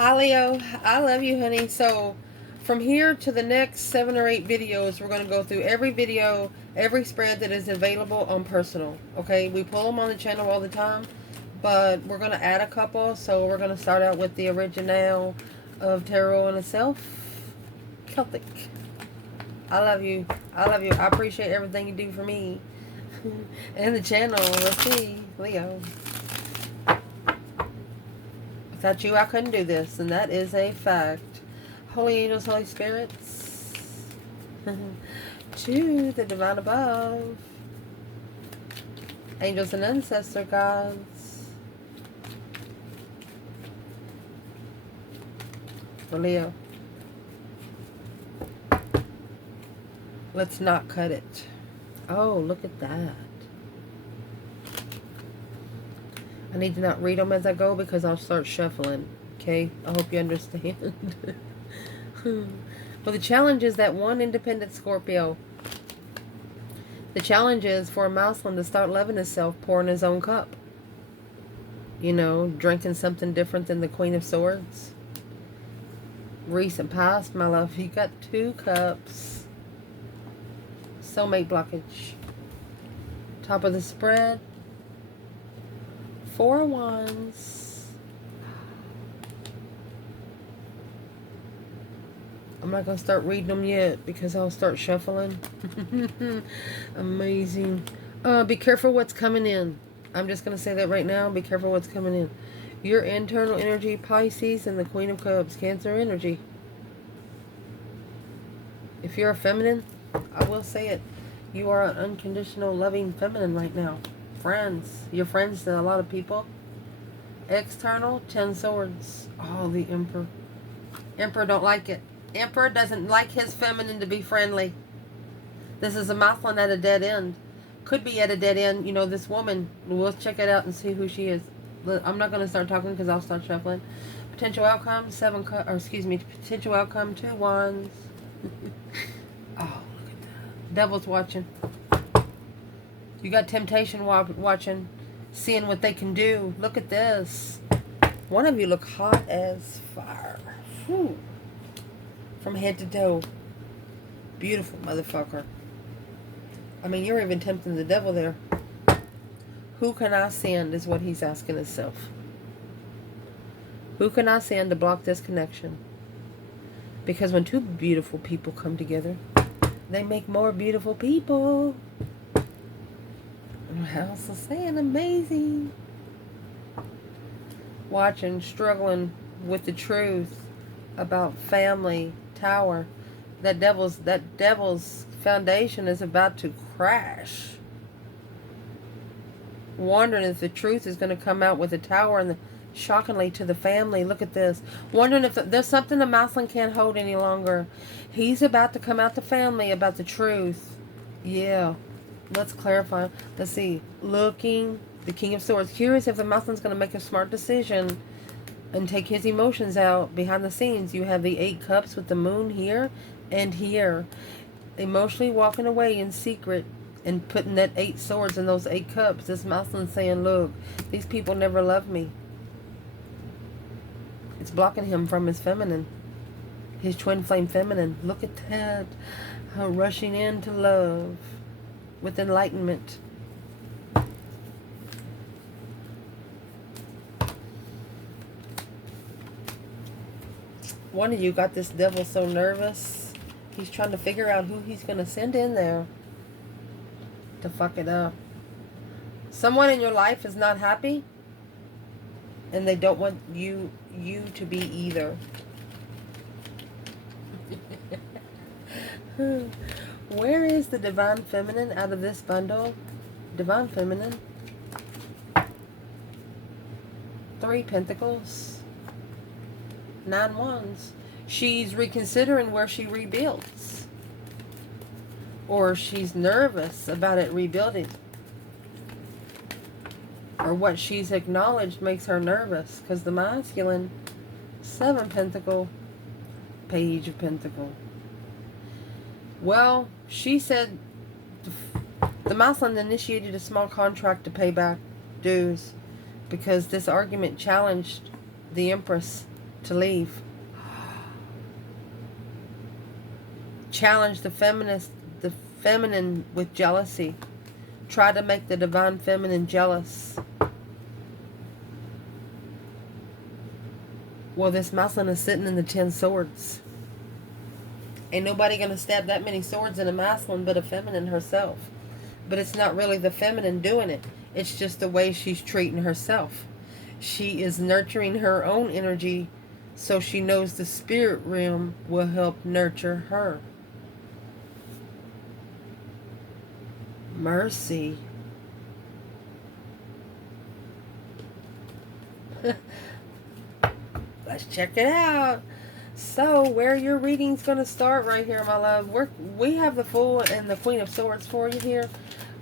Hi Leo, I love you honey. So from here to the next 7 or 8 videos, we're going to go through every video, every spread that is available on personal. Okay, we pull them on the channel all the time, but we're going to add a couple. So we're going to start out with the original of Tarot in itself, Celtic. I love you. I love you. I appreciate everything you do for me and the channel. Let's see, Leo. Without you, I couldn't do this, and that is a fact. Holy angels, Holy spirits, to the divine above, angels and ancestor gods, for Leo. Let's not cut it. Oh, look at that. I need to not read them as I go because I'll start shuffling. Okay? I hope you understand. Well, the challenge is that one independent Scorpio. The challenge is for a Mousland to start loving himself, pouring his own cup. You know, drinking something different than the Queen of Swords. Recent past, my love, you got 2 cups. Soulmate blockage. Top of the spread. 4 wands. I'm not going to start reading them yet because I'll start shuffling. Amazing. Be careful what's coming in. I'm just going to say that right now. Be careful what's coming in. Your internal energy, Pisces, and the Queen of Cups, Cancer energy. If you're a feminine, I will say it. You are an unconditional, loving feminine right now. Friends. You're friends to a lot of people. External, 10 swords. Oh, the Emperor. Emperor don't like it. Emperor doesn't like his feminine to be friendly. This is a Mousland at a dead end. Could be at a dead end. You know, this woman. We'll check it out and see who she is. I'm not going to start talking because I'll start shuffling. Potential outcome, potential outcome, 2 wands. Oh, look at that. Devil's watching. You got temptation watching, seeing what they can do. Look at this. One of you look hot as fire. Whew. From head to toe. Beautiful motherfucker. I mean, you're even tempting the devil there. Who can I send is what he's asking himself. Who can I send to block this connection? Because when 2 beautiful people come together, they make more beautiful people. House is saying amazing. Watching, struggling with the truth about family, tower. That devil's foundation is about to crash. Wondering if the truth is going to come out with the tower and shockingly to the family. Look at this. Wondering if there's something the Mousland can't hold any longer. He's about to come out to family about the truth. Yeah. Let's clarify. Let's see. Looking, the King of Swords. Curious if the Mousland's going to make a smart decision and take his emotions out behind the scenes. You have the 8 cups with the moon here and here. Emotionally walking away in secret and putting that 8 swords in those 8 cups. This Mousland's saying, look, these people never loved me. It's blocking him from his feminine. His twin flame feminine. Look at that. How rushing into love. With enlightenment. One of you got this devil so nervous. He's trying to figure out who he's going to send in there to fuck it up. Someone in your life is not happy. And they don't want you to be either. Where is the divine feminine out of this bundle? Divine feminine. 3 pentacles. 9 wands. She's reconsidering where she rebuilds. Or she's nervous about it rebuilding. Or what she's acknowledged makes her nervous. Because the masculine, 7 pentacle, Page of Pentacle. Well, she said the Mousland initiated a small contract to pay back dues because this argument challenged the Empress to leave. Challenge the feminine with jealousy. Try to make the divine feminine jealous. Well, this masculine is sitting in the 10 swords. Ain't nobody going to stab that many swords in a masculine but a feminine herself. But it's not really the feminine doing it. It's just the way she's treating herself. She is nurturing her own energy, so she knows the spirit realm will help nurture her. Mercy. Let's check it out. So, where your reading's going to start right here, my love. We have the Fool and the Queen of Swords for you here.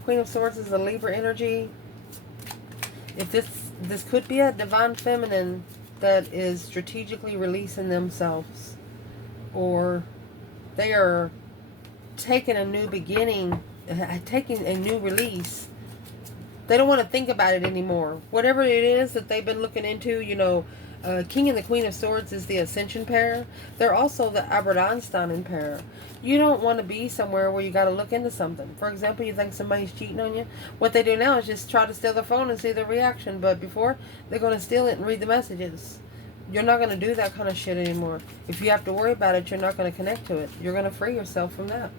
Queen of Swords is a Libra energy. If this could be a divine feminine that is strategically releasing themselves, or they are taking a new beginning, taking a new release. They don't want to think about it anymore. Whatever it is that they've been looking into, you know, King and the Queen of Swords is the Ascension pair. They're also the Albert Einstein pair. You don't want to be somewhere where you got to look into something. For example, you think somebody's cheating on you. What they do now is just try to steal their phone and see their reaction. But before, they're going to steal it and read the messages. You're not going to do that kind of shit anymore. If you have to worry about it, you're not going to connect to it. You're going to free yourself from that.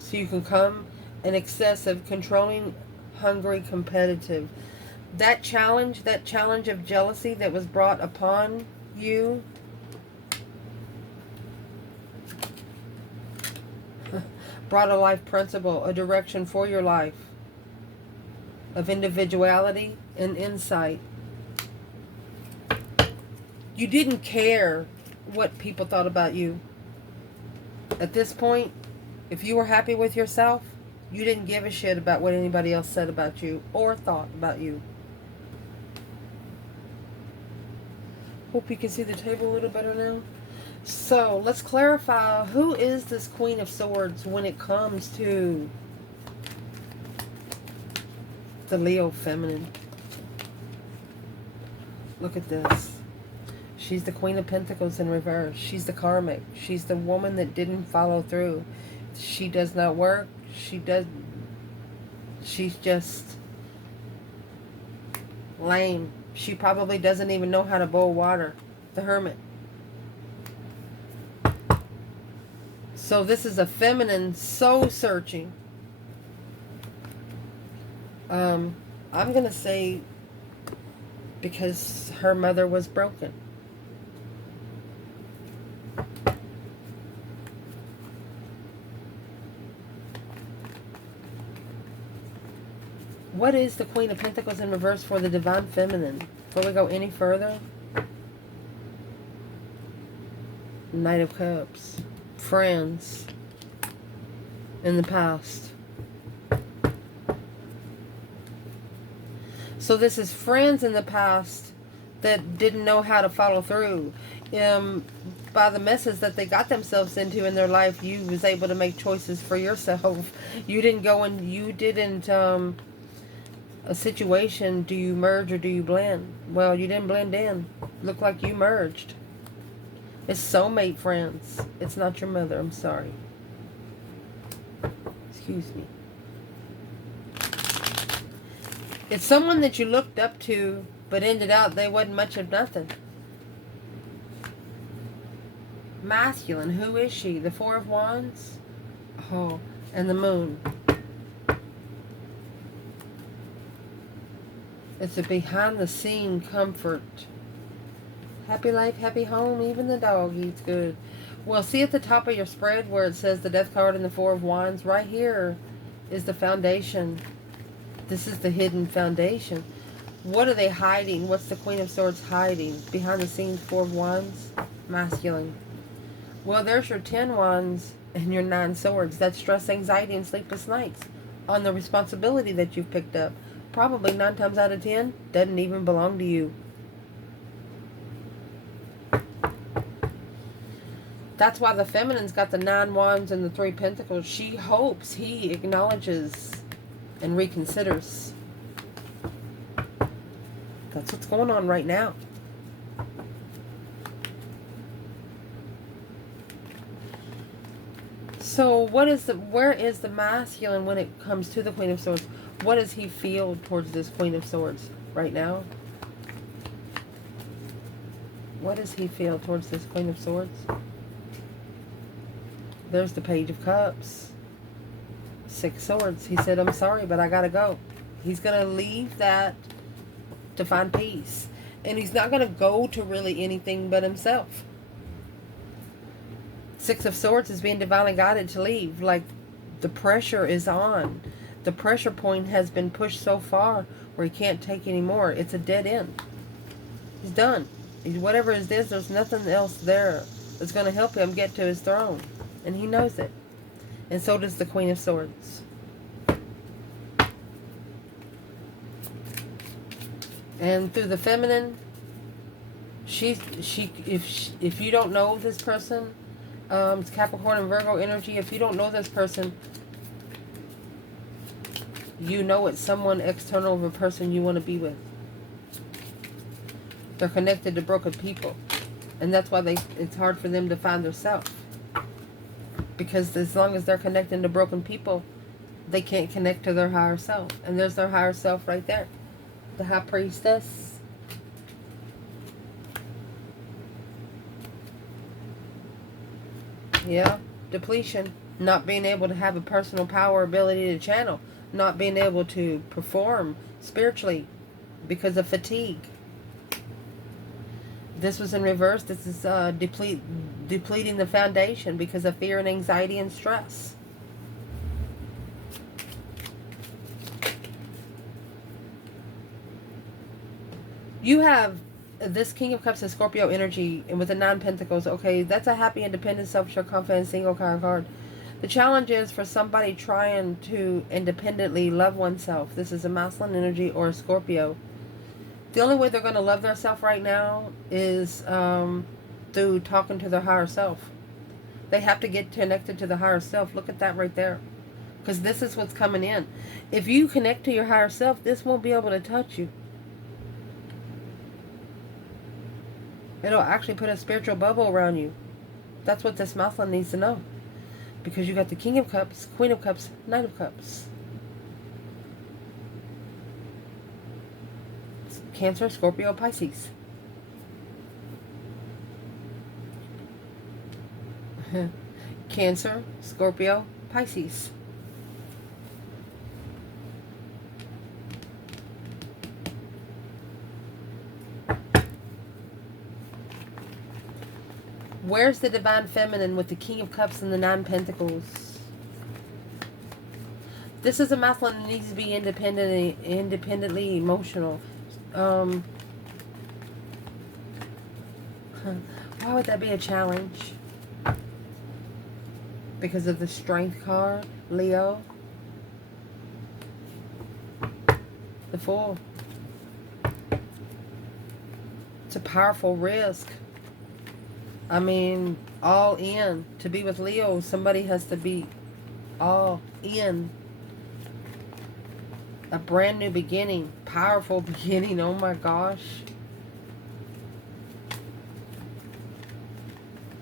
So you can come an excessive, controlling, hungry, competitive. That challenge of jealousy that was brought upon you, brought a life principle, a direction for your life of individuality and insight. You didn't care what people thought about you. At this point, if you were happy with yourself, you didn't give a shit about what anybody else said about you or thought about you. Hope you can see the table a little better now. So, let's clarify, who is this Queen of Swords when it comes to the Leo feminine? Look at this. She's the Queen of Pentacles in reverse. She's the karmic. She's the woman that didn't follow through. She does not work. She's just lame. She probably doesn't even know how to boil water. The Hermit. So this is a feminine soul searching. I'm going to say because her mother was broken. What is the Queen of Pentacles in reverse for the Divine Feminine? Before we go any further. Knight of Cups. Friends. In the past. So this is friends in the past that didn't know how to follow through. By the messes that they got themselves into in their life, you was able to make choices for yourself. You didn't go and you didn't... a situation, do you merge or do you blend? Well, you didn't blend in. Looked like you merged. It's soulmate friends. It's not your mother. I'm sorry. Excuse me. It's someone that you looked up to, but ended out they wasn't much of nothing. Masculine. Who is she? The Four of Wands? Oh, and the Moon. It's a behind-the-scene comfort. Happy life, happy home, even the dog eats good. Well, see at the top of your spread where it says the Death card and the Four of Wands? Right here is the foundation. This is the hidden foundation. What are they hiding? What's the Queen of Swords hiding? Behind the scenes, Four of Wands, masculine. Well, there's your 10 Wands and your 9 Swords. That's stress, anxiety, and sleepless nights on the responsibility that you've picked up. Probably 9 times out of 10 doesn't even belong to you. That's why the feminine's got the 9 Wands and the 3 Pentacles. She hopes he acknowledges and reconsiders. That's what's going on right now. So where is the masculine when it comes to the Queen of Swords? What does he feel towards this Queen of Swords right now? What does he feel towards this Queen of Swords? There's the Page of Cups. 6 Swords. He said, I'm sorry, but I gotta go. He's gonna leave that to find peace. And he's not gonna go to really anything but himself. 6 of Swords is being divinely guided to leave. Like, the pressure is on. The pressure point has been pushed so far where he can't take anymore. It's a dead end. He's done. Whatever it is, there's nothing else there that's going to help him get to his throne. And he knows it. And so does the Queen of Swords. And through the feminine, if you don't know this person, it's Capricorn and Virgo energy. If you don't know this person, you know it's someone external of a person you want to be with. They're connected to broken people. And that's why it's hard for them to find their self. Because as long as they're connecting to broken people, they can't connect to their higher self. And there's their higher self right there. The High Priestess. Yeah. Depletion. Not being able to have a personal power ability to channel. Not being able to perform spiritually because of fatigue. This was in reverse. This is depleting the foundation because of fear and anxiety and stress. You have this King of Cups and Scorpio energy, and with the 9 Pentacles, okay, that's a happy, independent, self-assured, confident, single kind of card. The challenge is for somebody trying to independently love oneself. This is a masculine energy or a Scorpio. The only way they're going to love themselves right now is through talking to their higher self. They have to get connected to the higher self. Look at that right there. Because this is what's coming in. If you connect to your higher self, this won't be able to touch you. It'll actually put a spiritual bubble around you. That's what this masculine needs to know. Because you got the King of Cups, Queen of Cups, Knight of Cups. Cancer, Scorpio, Pisces. Cancer, Scorpio, Pisces. Where's the Divine Feminine with the King of Cups and the 9 Pentacles? This is a masculine that needs to be independently emotional. Why would that be a challenge? Because of the Strength card, Leo. The Fool. It's a powerful risk. I mean, all in. To be with Leo, somebody has to be all in. A brand new beginning. Powerful beginning. Oh my gosh.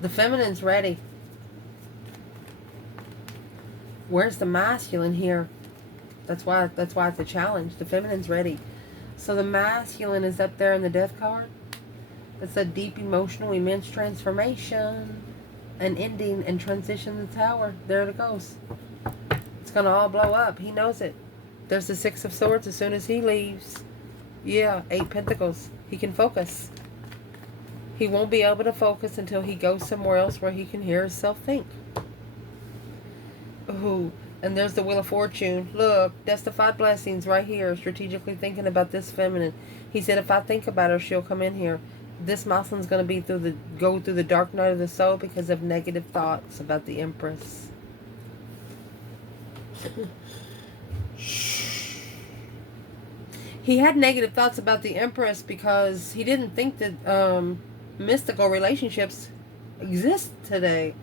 The feminine's ready. Where's the masculine here? That's why it's a challenge. The feminine's ready. So the masculine is up there in the Death card. It's a deep, emotional, immense transformation. An ending and transition in the Tower. There it goes. It's going to all blow up. He knows it. There's the 6 of Swords as soon as he leaves. Yeah, 8 Pentacles. He can focus. He won't be able to focus until he goes somewhere else where he can hear himself think. Ooh, and there's the Wheel of Fortune. Look, justified blessings right here. Strategically thinking about this feminine. He said, if I think about her, she'll come in here. This masculine's going to be go through the dark night of the soul because of negative thoughts about the Empress. He had negative thoughts about the Empress because he didn't think that mystical relationships exist today.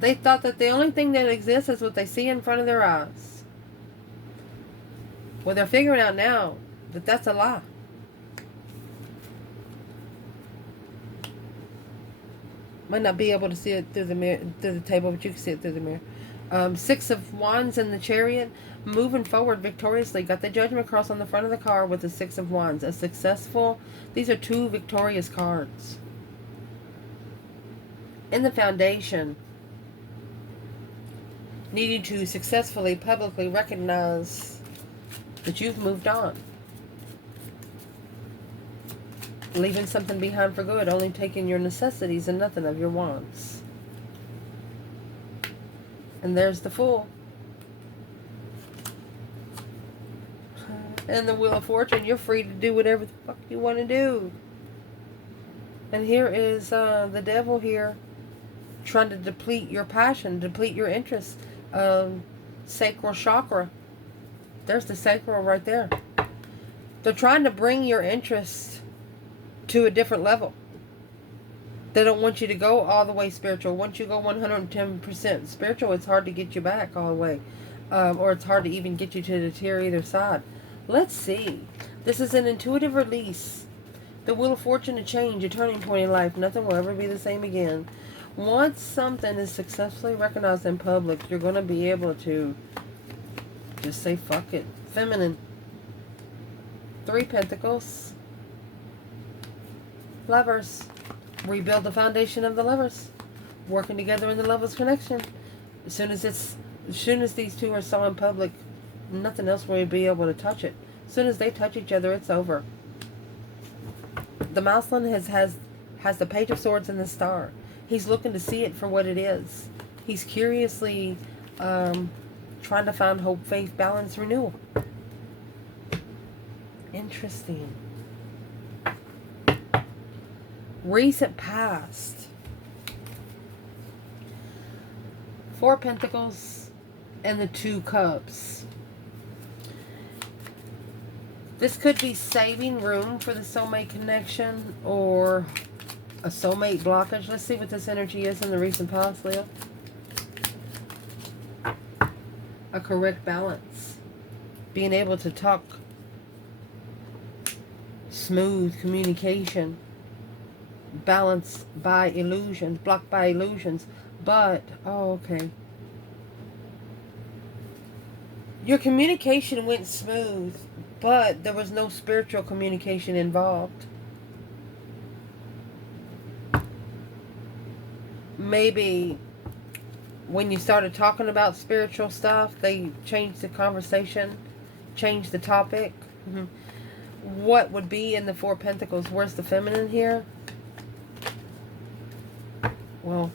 They thought that the only thing that exists is what they see in front of their eyes. Well, they're figuring out now that that's a lie. Might not be able to see it through the mirror, through the table, but you can see it through the mirror. Six of Wands in the Chariot, moving forward victoriously. Got the Judgment cross on the front of the car with the Six of Wands. A successful, these are two victorious cards. In the Foundation, needing to successfully, publicly recognize that you've moved on. Leaving something behind for good, only taking your necessities and nothing of your wants. And there's the Fool. And the Wheel of Fortune, you're free to do whatever the fuck you want to do. And here is the Devil here, trying to deplete your passion, deplete your interest. Sacral chakra. There's the sacral right there. They're trying to bring your interest to a different level. They don't want you to go all the way spiritual. Once you go 110% spiritual, it's hard to get you back all the way. Or it's hard to even get you to the tier either side. Let's see. This is an intuitive release. The Wheel of Fortune, a change, a turning point in life. Nothing will ever be the same again. Once something is successfully recognized in public, you're going to be able to just say, fuck it. Feminine. Three Pentacles. Lovers. Rebuild the foundation of the lovers. Working together in the lovers connection. As soon as these two are so in public, nothing else will be able to touch it. As soon as they touch each other, it's over. The Mousland has the Page of Swords and the Star. He's looking to see it for what it is. He's curiously trying to find hope, faith, balance, renewal. Interesting. Recent past. Four Pentacles and the Two Cups. This could be saving room for the soulmate connection or a soulmate blockage. Let's see what this energy is in the recent past, Leo. A correct balance. Being able to talk. Smooth communication. Balanced by illusions. Blocked by illusions. But, oh, okay. Your communication went smooth, but there was no spiritual communication involved. Maybe when you started talking about spiritual stuff, they changed the conversation, changed the topic. What would be in the Four Pentacles? Where's the feminine here? Well,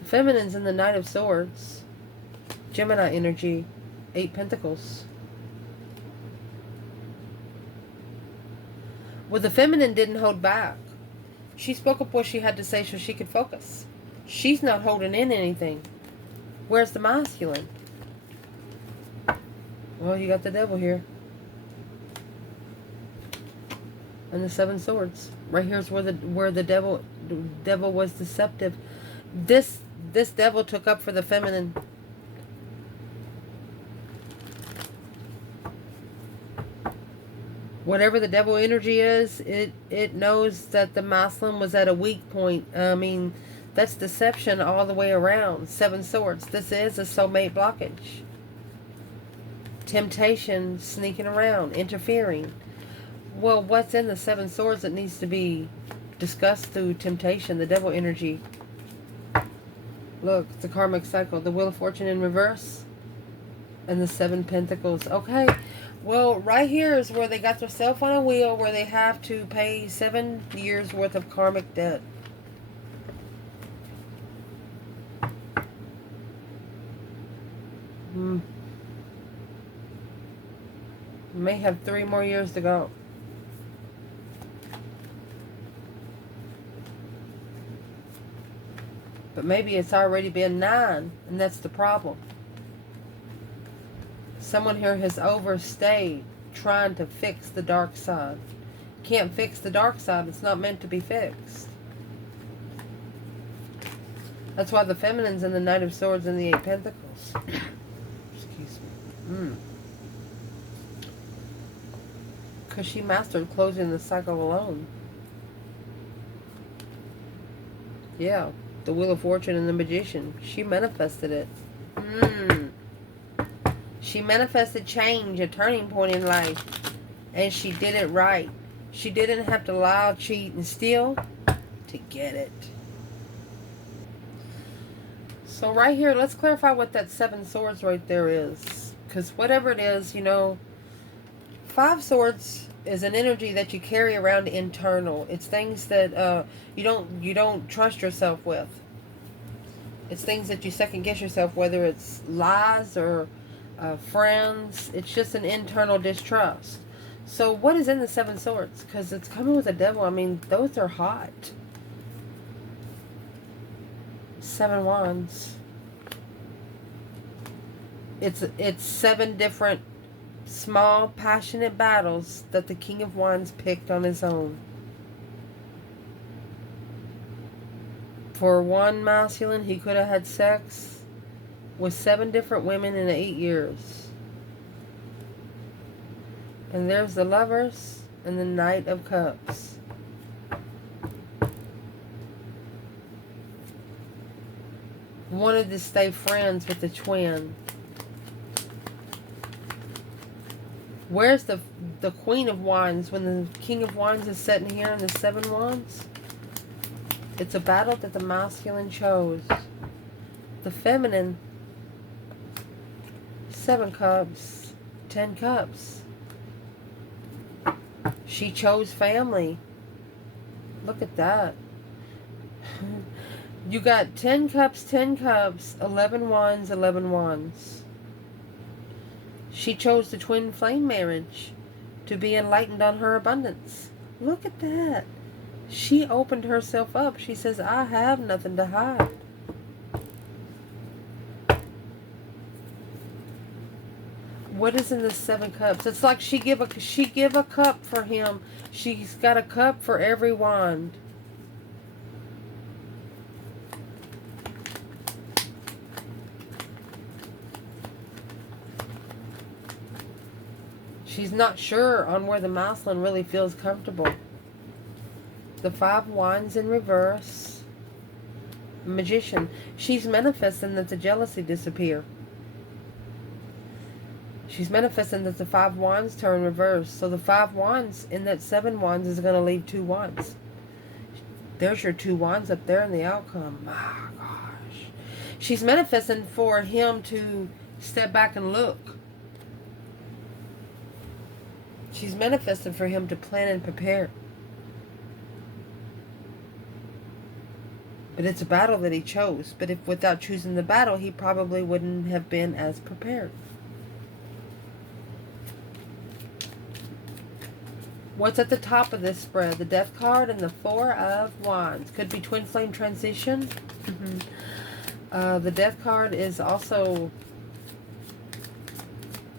the feminine's in the Knight of Swords. Gemini energy. 8 Pentacles. Well, the feminine didn't hold back. She spoke up what she had to say so she could focus. She's not holding in anything. Where's the masculine? Well, you got the Devil here. And the Seven Swords. Right here's where the devil was deceptive. This devil took up for the feminine. Whatever the devil energy is, it knows that the masculine was at a weak point. I mean, that's deception all the way around. Seven Swords. This is a soulmate blockage. Temptation sneaking around, interfering. Well, what's in the Seven Swords that needs to be discussed through temptation? The devil energy. Look, it's a karmic cycle. The Wheel of Fortune in reverse. And the Seven Pentacles. Okay. Well, right here is where they got themselves on a wheel where they have to pay 7 years worth of karmic debt. May have 3 more years to go. But maybe it's already been 9, and that's the problem. Someone here has overstayed trying to fix the dark side. Can't fix the dark side. It's not meant to be fixed. That's why the feminine's in the Knight of Swords and the 8 Pentacles. Excuse me. Because she mastered closing the cycle alone. Yeah, the Wheel of Fortune and the Magician. She manifested it. Mm. She manifested change, a turning point in life. And she did it right. She didn't have to lie, cheat, and steal to get it. So right here, let's clarify what that 7 swords right there is. Because whatever it is, you know, 5 swords is an energy that you carry around internal. It's things that you don't trust yourself with. It's things that you second guess yourself, whether it's lies or friends. It's just an internal distrust. So what is in the 7 swords? Because it's coming with the devil. I mean, those are hot. 7 wands. It's 7 different small, passionate battles that the King of Wands picked on his own. For one masculine, he could have had sex with 7 different women in 8 years. And there's the Lovers and the Knight of Cups. Wanted to stay friends with the twin. Where's the Queen of Wands when the King of Wands is sitting here in the 7 wands? It's a battle that the masculine chose. The feminine, 7 cups, 10 cups. She chose family. Look at that. You got 10 cups, 10 cups, 11 wands, 11 wands. She chose the twin flame marriage to be enlightened on her abundance. Look at that. She opened herself up. She says, I have nothing to hide. What is in the 7 cups? It's like she give a cup for him. She's got a cup for every wand. She's not sure on where the masculine really feels comfortable. The 5 wands in reverse. Magician. She's manifesting that the jealousy disappear. She's manifesting that the 5 wands turn reverse. So the 5 wands in that 7 wands is going to leave 2 wands. There's your 2 wands up there in the outcome. My gosh. She's manifesting for him to step back and look. She's manifesting for him to plan and prepare. But it's a battle that he chose. But if without choosing the battle, he probably wouldn't have been as prepared. What's at the top of this spread? The Death card and the 4 of Wands. Could be twin flame transition. The Death card is also,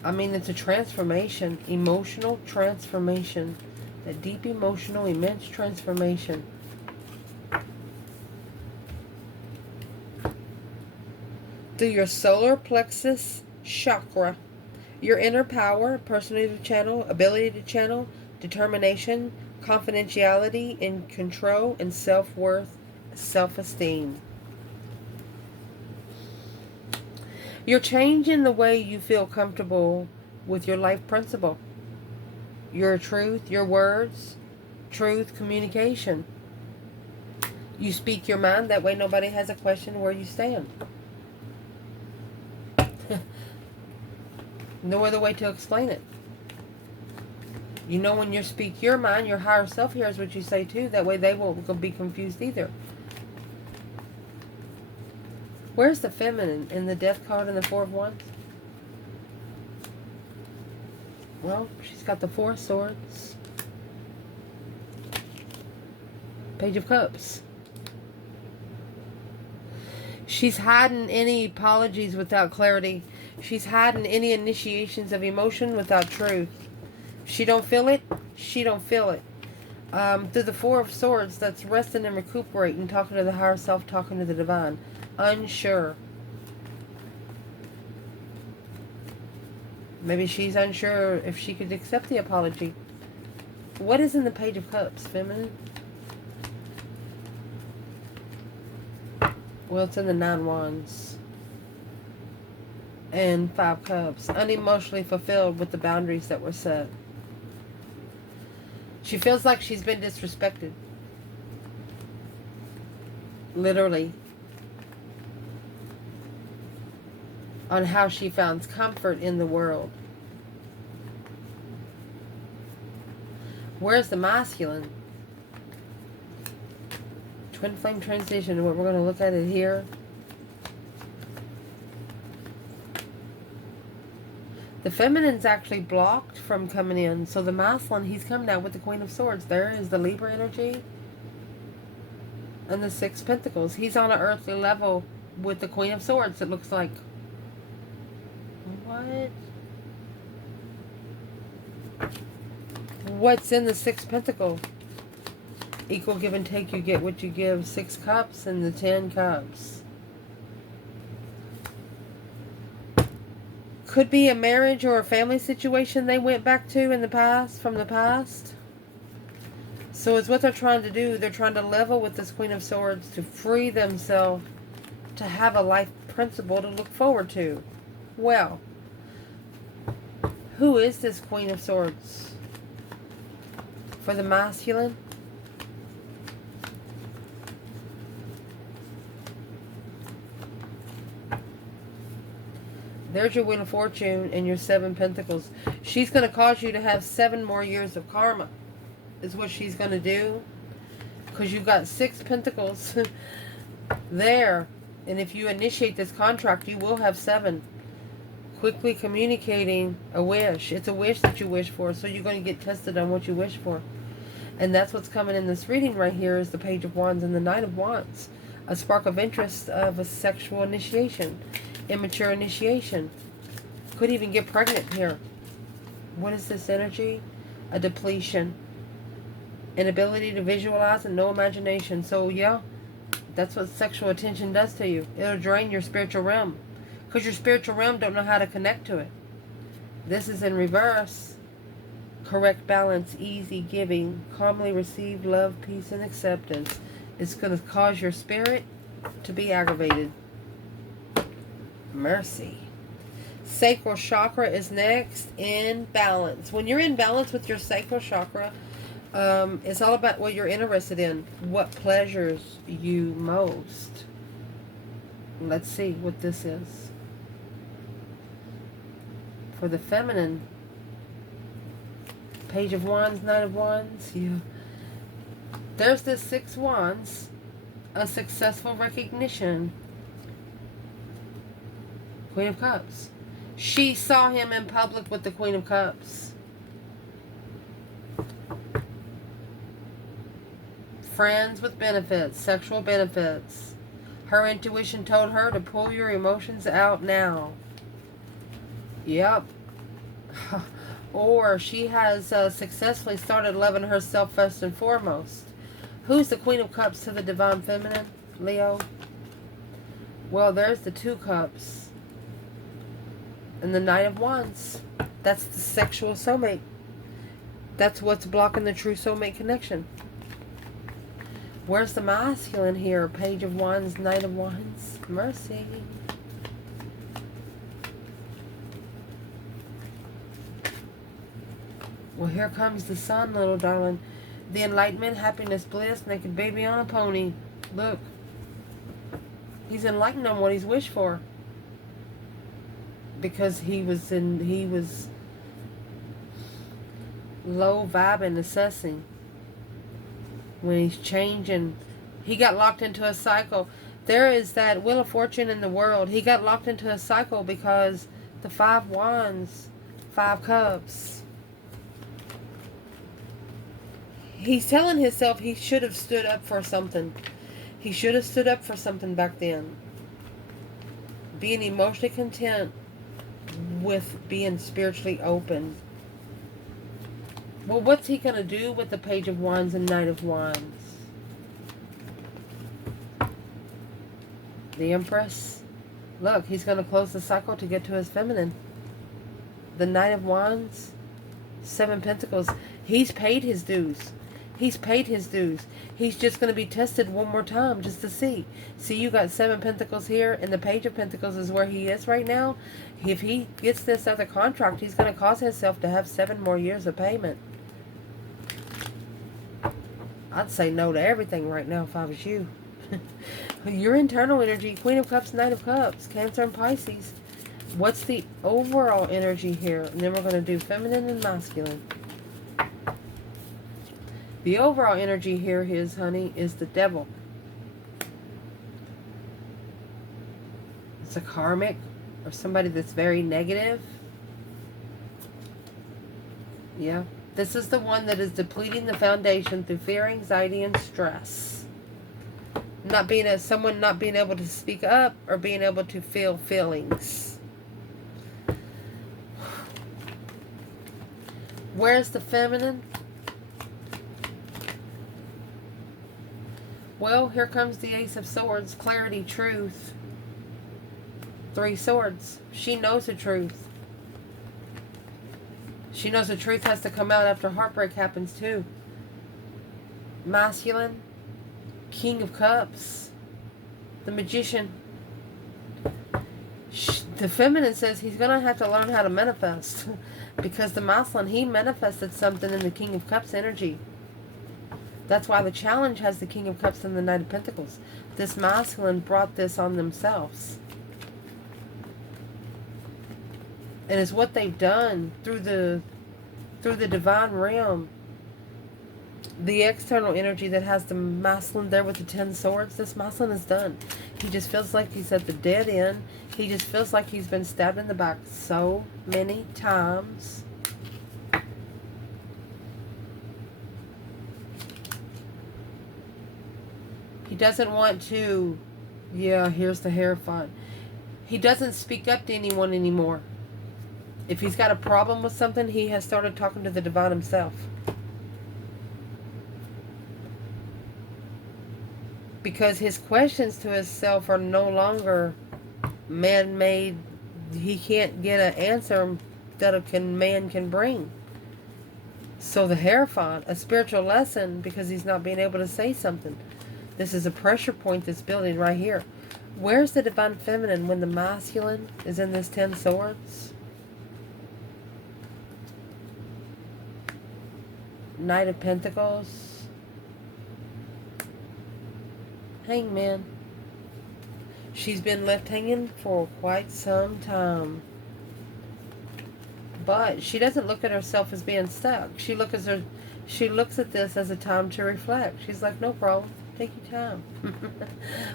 I mean, it's a transformation. Emotional transformation. A deep emotional, immense transformation. Through your solar plexus chakra. Your inner power, personality to channel, ability to channel, determination, confidentiality, and control, and self-worth, self-esteem. You're changing the way you feel comfortable with your life principle. Your truth, your words, truth, communication. You speak your mind, that way nobody has a question where you stand. No other way to explain it. You know, when you speak your mind, your higher self hears what you say too. That way they won't be confused either. Where's the feminine in the Death card and the 4 of Wands? Well, she's got the 4 of Swords. Page of Cups. She's hiding any apologies without clarity. She's hiding any initiations of emotion without truth. She don't feel it. She don't feel it. Through the 4 of Swords, that's resting and recuperating, talking to the higher self, talking to the divine. Unsure. Maybe she's unsure if she could accept the apology. What is in the Page of Cups, feminine? Well, it's in the 9 Wands. And 5 Cups. Unemotionally fulfilled with the boundaries that were set. She feels like she's been disrespected. Literally. On how she finds comfort in the world. Where's the masculine? Twin flame transition. What we're going to look at it here. The feminine's actually blocked from coming in. So the masculine, he's coming out with the Queen of Swords. There is the Libra energy. And the 6 Pentacles. He's on an earthly level with the Queen of Swords, it looks like. What? What's in the 6 Pentacles? Equal give and take, you get what you give. 6 Cups and the 10 Cups. Could be a marriage or a family situation they went back to in the past, from the past. So it's what they're trying to do. They're trying to level with this Queen of Swords to free themselves to have a life principle to look forward to. Well, who is this Queen of Swords? For the masculine? There's your Wheel of Fortune and your 7 Pentacles. She's going to cause you to have 7 more years of karma. Is what she's going to do. Because you've got 6 Pentacles there. And if you initiate this contract, you will have 7. Quickly communicating a wish. It's a wish that you wish for. So you're going to get tested on what you wish for. And that's what's coming in this reading right here is the Page of Wands and the Knight of Wands. A spark of interest of a sexual initiation. Immature initiation. Could even get pregnant here. What is this energy? A depletion. Inability to visualize and no imagination. So yeah, that's what sexual attention does to you. It'll drain your spiritual realm. Because your spiritual realm don't know how to connect to it. This is in reverse. Correct balance, easy giving, calmly received love, peace, and acceptance. It's going to cause your spirit to be aggravated. Mercy. Sacral chakra is next in balance. When you're in balance with your sacral chakra, it's all about what you're interested in. What pleasures you most. Let's see what this is. For the feminine, Page of Wands, Knight of Wands. There's this 6 Wands. A successful recognition. Queen of Cups. She saw him in public with the Queen of Cups. Friends with benefits. Sexual benefits. Her intuition told her to pull your emotions out now. Yep. Or she has successfully started loving herself first and foremost. Who's the Queen of Cups to the Divine Feminine, Leo? Well, there's the 2 Cups. And the Knight of Wands. That's the sexual soulmate. That's what's blocking the true soulmate connection. Where's the masculine here? Page of Wands, Knight of Wands. Mercy. Well, here comes the sun, little darling. The enlightenment, happiness, bliss, naked baby on a pony. Look. He's enlightened on what he's wished for. Because he was low vibing, assessing. When he's changing, he got locked into a cycle. There is that Wheel of Fortune in the world. He got locked into a cycle because the 5 Wands, 5 Cups. He's telling himself he should have stood up for something. He should have stood up for something back then. Being emotionally content with being spiritually open. Well, what's he going to do with the Page of Wands and Knight of Wands? The Empress. Look, he's going to close the cycle to get to his feminine. The Knight of Wands. 7 Pentacles. He's paid his dues. He's paid his dues. He's just going to be tested one more time just to see. See, you got 7 Pentacles here, and the Page of Pentacles is where he is right now. If he gets this other contract, he's going to cause himself to have 7 more years of payment. I'd say no to everything right now if I was you. Your internal energy, Queen of Cups, Knight of Cups, Cancer and Pisces. What's the overall energy here? And then we're going to do feminine and masculine. The overall energy here is, honey, is the Devil. It's a karmic or somebody that's very negative. Yeah. This is the one that is depleting the foundation through fear, anxiety, and stress. Someone not being able to speak up or being able to feel feelings. Where's the feminine? Well, here comes the Ace of Swords, clarity, truth. 3 swords. She knows the truth. She knows the truth has to come out after heartbreak happens too. Masculine, King of Cups, the Magician. The feminine says he's going to have to learn how to manifest. Because the masculine, he manifested something in the King of Cups energy. That's why the challenge has the King of Cups and the Knight of Pentacles. This masculine brought this on themselves. And it's what they've done through the divine realm. The external energy that has the masculine there with the 10 swords, this masculine is done. He just feels like he's at the dead end. He just feels like he's been stabbed in the back so many times. He doesn't want to, yeah, here's the Hierophant. He doesn't speak up to anyone anymore. If he's got a problem with something, he has started talking to the divine himself. Because his questions to himself are no longer man-made. He can't get an answer that man can bring. So the Hierophant, a spiritual lesson, because he's not being able to say something. This is a pressure point that's building right here. Where's the divine feminine when the masculine is in this 10 swords? Knight of Pentacles. Hangman. She's been left hanging for quite some time. But she doesn't look at herself as being stuck. She looks at this as a time to reflect. She's like, no problem. Take your time.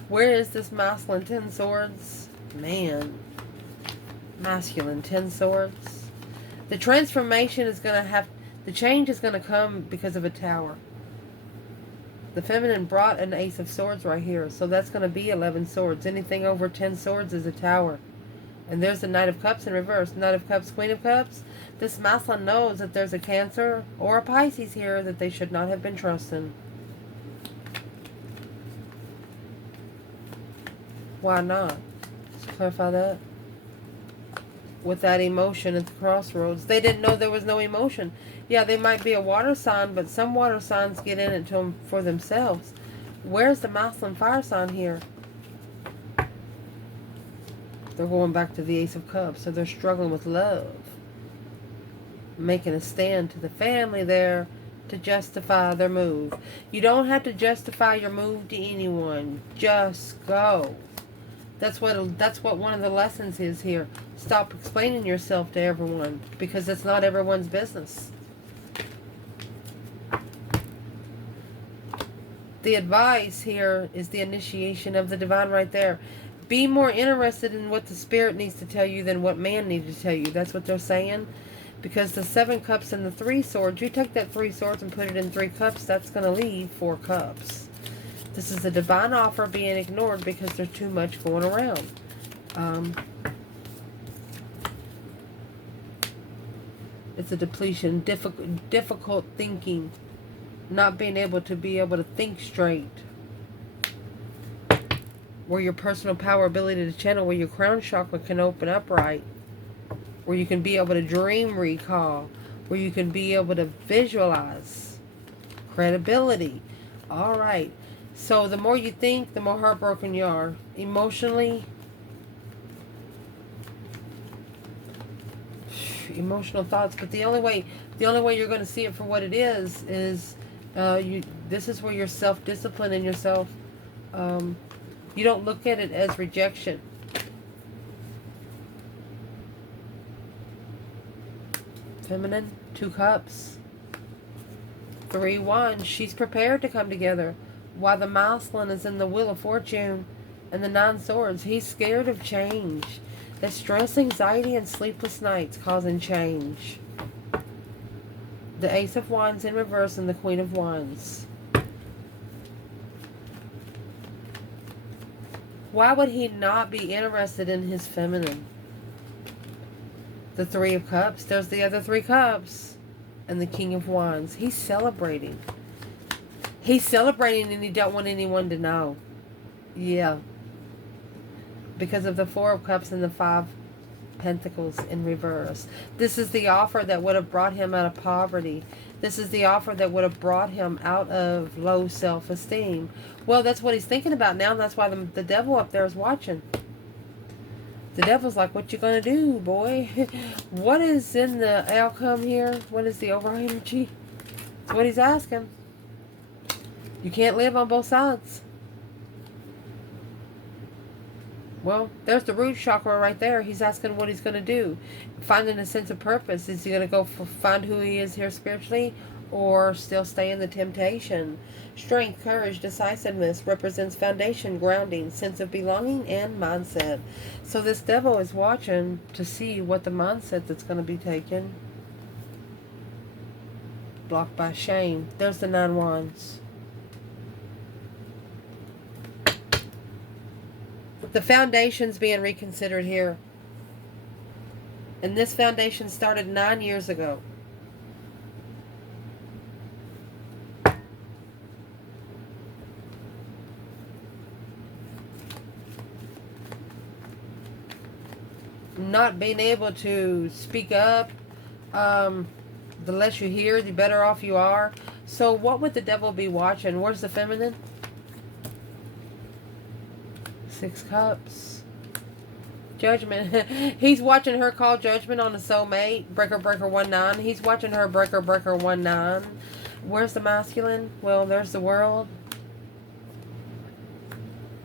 Where is this masculine 10 swords? Man. Masculine 10 swords. The transformation is going to have... The change is going to come because of a tower. The feminine brought an Ace of Swords right here. So that's going to be 11 swords. Anything over 10 swords is a tower. And there's the Knight of Cups in reverse. Knight of Cups, Queen of Cups. This masculine knows that there's a Cancer or a Pisces here that they should not have been trusting. Why not? Let's clarify that. With that emotion at the crossroads. They didn't know there was no emotion. Yeah, they might be a water sign, but some water signs get in it to them for themselves. Where's the masculine fire sign here? They're going back to the Ace of Cups, so they're struggling with love. Making a stand to the family there to justify their move. You don't have to justify your move to anyone. Just go. That's what one of the lessons is here. Stop explaining yourself to everyone, because it's not everyone's business. The advice here is the initiation of the divine right there. Be more interested in what the spirit needs to tell you than what man needs to tell you. That's what they're saying. Because the 7 cups and the 3 swords, you take that 3 swords and put it in 3 cups, that's going to leave 4 cups. This is a divine offer being ignored because there's too much going around. It's a depletion, difficult thinking, not being able to think straight. Where your personal power ability to channel, where your crown chakra can open up right. Where you can be able to dream recall. Where you can be able to visualize Credibility. All right. So the more you think, the more heartbroken you are. Emotionally, emotional thoughts. But the only way you're going to see it for what it is this is where your self-discipline and yourself, you don't look at it as rejection. Feminine, 2 cups. 3 wands. She's prepared to come together. While the masculine is in the Wheel of Fortune and the 9 swords. He's scared of change. That stress, anxiety, and sleepless nights causing change. The Ace of Wands in reverse and the Queen of Wands. Why would he not be interested in his feminine? The 3 of Cups. There's the other 3 cups. And the King of Wands. He's celebrating. He's celebrating and he don't want anyone to know. Yeah. Because of the 4 of Cups and the 5 Pentacles in reverse. This is the offer that would have brought him out of poverty. This is the offer that would have brought him out of low self-esteem. Well, that's what he's thinking about now. That's why the devil up there is watching. The devil's like, what you gonna do, boy? What is in the outcome here? What is the overall energy? That's what he's asking. You can't live on both sides. Well, there's the root chakra right there. He's asking what he's going to do. Finding a sense of purpose. Is he going to go find who he is here spiritually? Or still stay in the temptation? Strength, courage, decisiveness represents foundation, grounding, sense of belonging, and mindset. So this devil is watching to see what the mindset that's going to be taken. Blocked by shame. There's the 9 wands. The foundation's being reconsidered here. And this foundation started 9 years ago. Not being able to speak up. The less you hear, the better off you are. So what would the devil be watching? Where's the feminine? 6 cups. Judgment. He's watching her call judgment on a soulmate. Breaker, breaker, 1-9. He's watching her breaker, breaker, 1-9. Where's the masculine? Well, there's the world.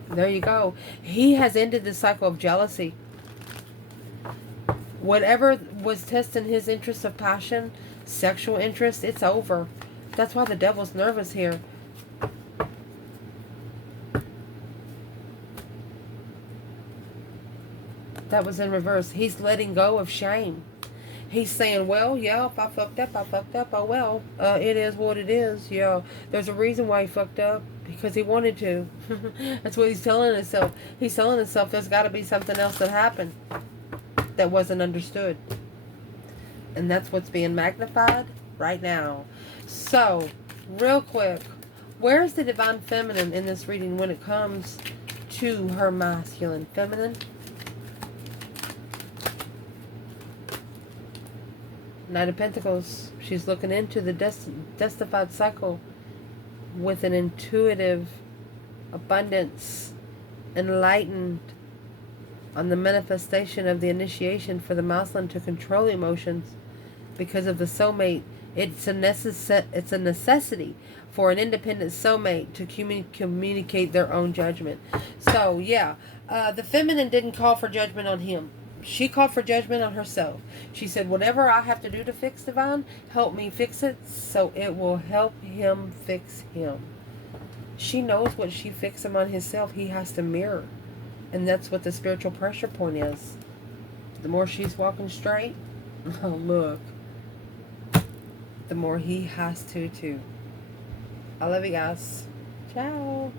There you go. He has ended the cycle of jealousy. Whatever was testing his interest of passion, sexual interest, it's over. That's why the devil's nervous here. That was in reverse. He's letting go of shame. He's saying, well, yeah, if I fucked up, I fucked up. Oh, well, it is what it is. Yeah, there's a reason why he fucked up. Because he wanted to. That's what he's telling himself. He's telling himself there's got to be something else that happened that wasn't understood. And that's what's being magnified right now. So, real quick, where's the divine feminine in this reading when it comes to her masculine feminine? Knight of Pentacles. She's looking into the destified cycle with an intuitive abundance, enlightened on the manifestation of the initiation for the masculine to control emotions because of the soulmate. It's a necessity for an independent soulmate to communicate their own judgment. So, yeah, the feminine didn't call for judgment on him. She called for judgment on herself. She said, whatever I have to do to fix divine, help me fix it so it will help him fix him. She knows what she fixed him on himself, he has to mirror. And that's what the spiritual pressure point is. The more she's walking straight, oh look, the more he has to too. I love you guys. Ciao.